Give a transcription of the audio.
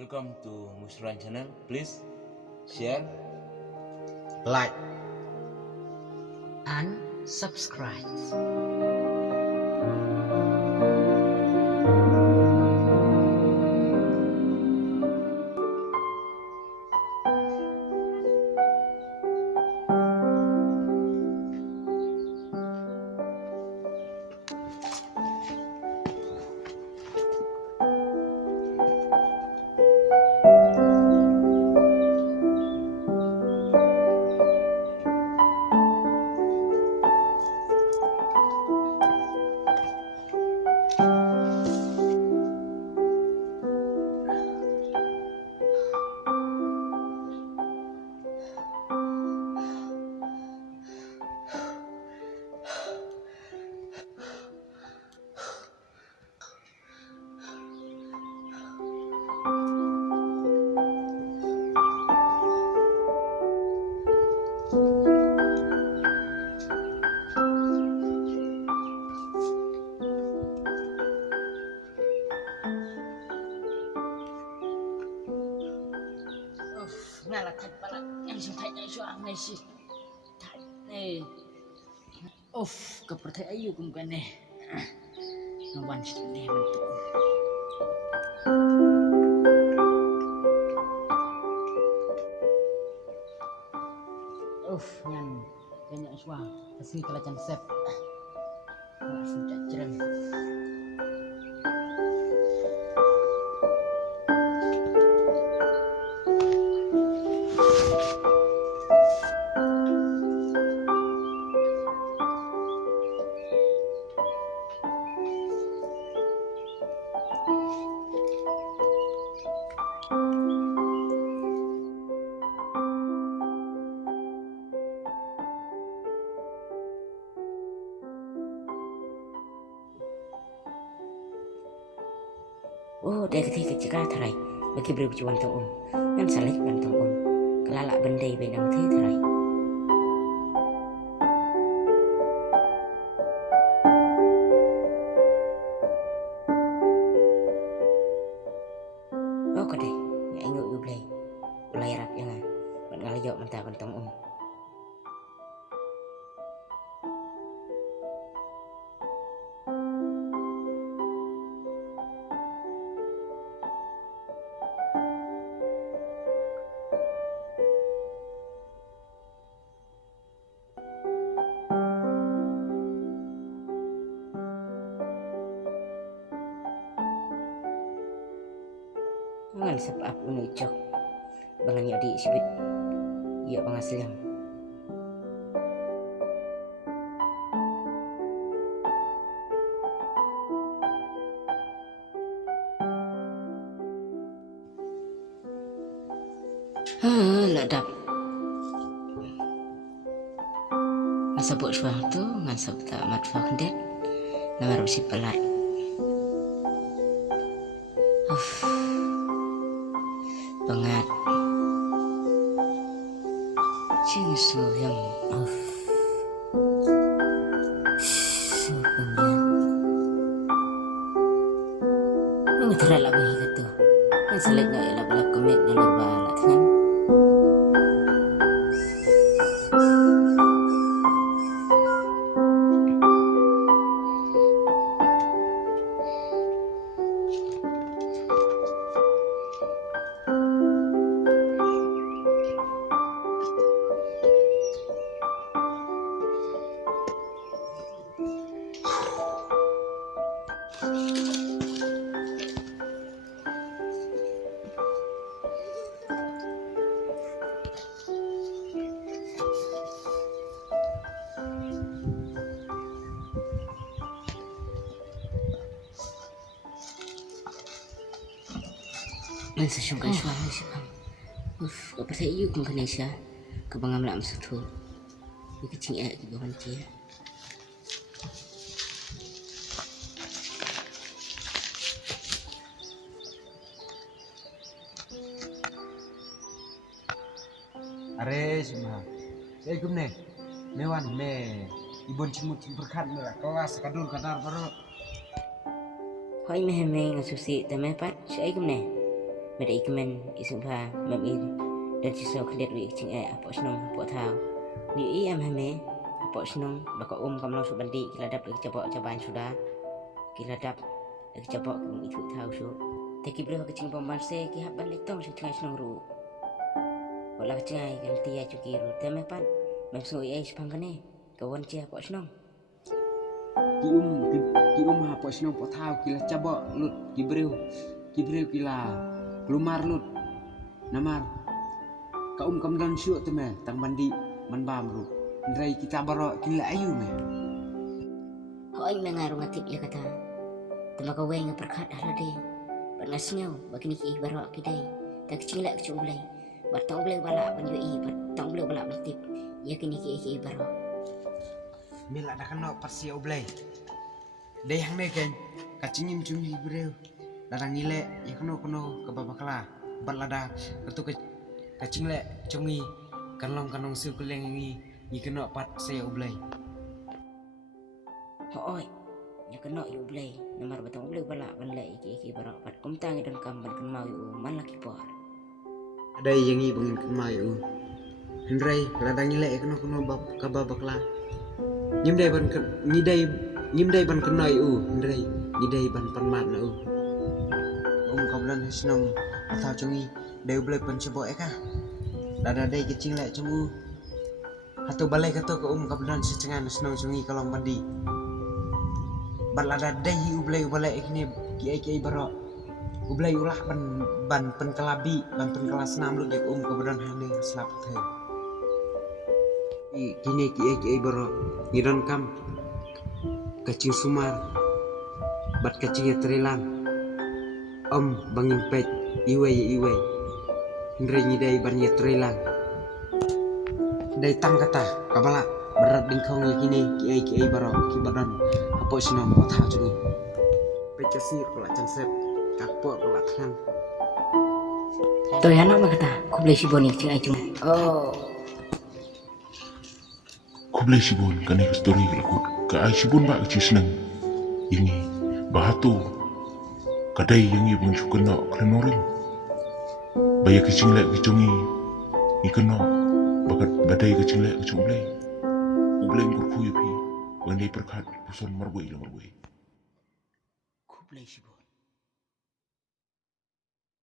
Welcome to Musran channel. Please share, like, and subscribe. Ngay là thật bạn ạ, em xuống thấy cho anh này xí thật này kepercayaan ayu kumkan nih ngawan sih nih bentuk nyan banyak suang kesini kelacan sep nggak sudah cerem. Dari ketika cakap terai bagi beri berjuang tong kan salah bukan tong kelalak bendai benang teh terai kau deh ya ingat ulai rap yang buat ngalajok mentah tong ngan sebab unucok bangannya di sibit iya penghasilnya ladap masa buat suang tu ngan sebab tak mat fakdet nama rusi pelat banget cingsu yang ini terlalu lagi gitu kan selek nggak elak komit ngelak balat kan sesungguh suami sih bang, apa saya yuk ke Indonesia ke bangam lam suatu, ini kecing di bawah dia. are semua. Saya gimana? Mewan me, ibon cimut berkat merah kelas kadul kadar baru. Hoi meh ngasusi teme pat, saya gimana? Meda ikemen isumpa memir dan sisau kendet wi kecing apok senong apok tau. Ni am hame apok senong baka kamlau su bandi kiladap lek cabok caban sudah. Kiladap lek cabok itu tau su. Teki bro kecing pembanse ki hab balik tong su tengah senong ru. Wala kecing ai kan tia cuki ru teme pan. Mem su ai sepangkane kawan cia apok senong. Ki apok senong po tau kila cabok lut kibreu kila kelumar lut namar ka kamdan syuk tu me tang mandi man bam ru ndrai kita baro kila ayu me Ho ai mengaru ngatip ya kata tema ka weng perkat hala de panasnya bagini ki baro kidai tak cila ke ulai batong bleu bala ban yo i batong bleu bala ngatip ya kini ki baro mila dah kena persia ublai deh hang ne kan kacingin cumi breu larang ile ya kena ke babakla balada ketu kacing le cungi kanong su keleng ni kena pat saya ublai Oi, ya kena yu blay, namar batang blay bala ban le iki barak pat kumtang dan kamban kan mau yu man laki por. ada yang i bangin kemai Hendrai ladang ile kena babakla nyimdai ban kena Hendrai nyidai ban panmat na kablan hisnom atau cungi dai ublai pencebo eka dada dai kecing le cungu atau balai kata ke kablan secengan senang cungi kalau mandi balada dai ublai ini kiai barok ublai ulah ban penkelabi ban penkelas 6 lu jak kablan hane selap the kini kiai barok ngidan kam kacing sumar bat kacingnya terilang bangin pet iwai Hendrai nyidai bannya terilang dai tang kata kabala berat dingkong yakini kiai barok kibadan apa senam kota cungi pecasir kelak cansep kakpok kelak kan Toy anak mah kata, ku beli si boni cing ai cung. Oh, ku beli si bon kan ik story laku ka ai si bon ba ci seneng ini bahatu kadai yang ia pun suka nak kena bayar kecing lek kecungi ikena bakat badai kecing lek kecung ulai ulai ngurku yapi wandai perkat pusan marwai la marwai ku beli si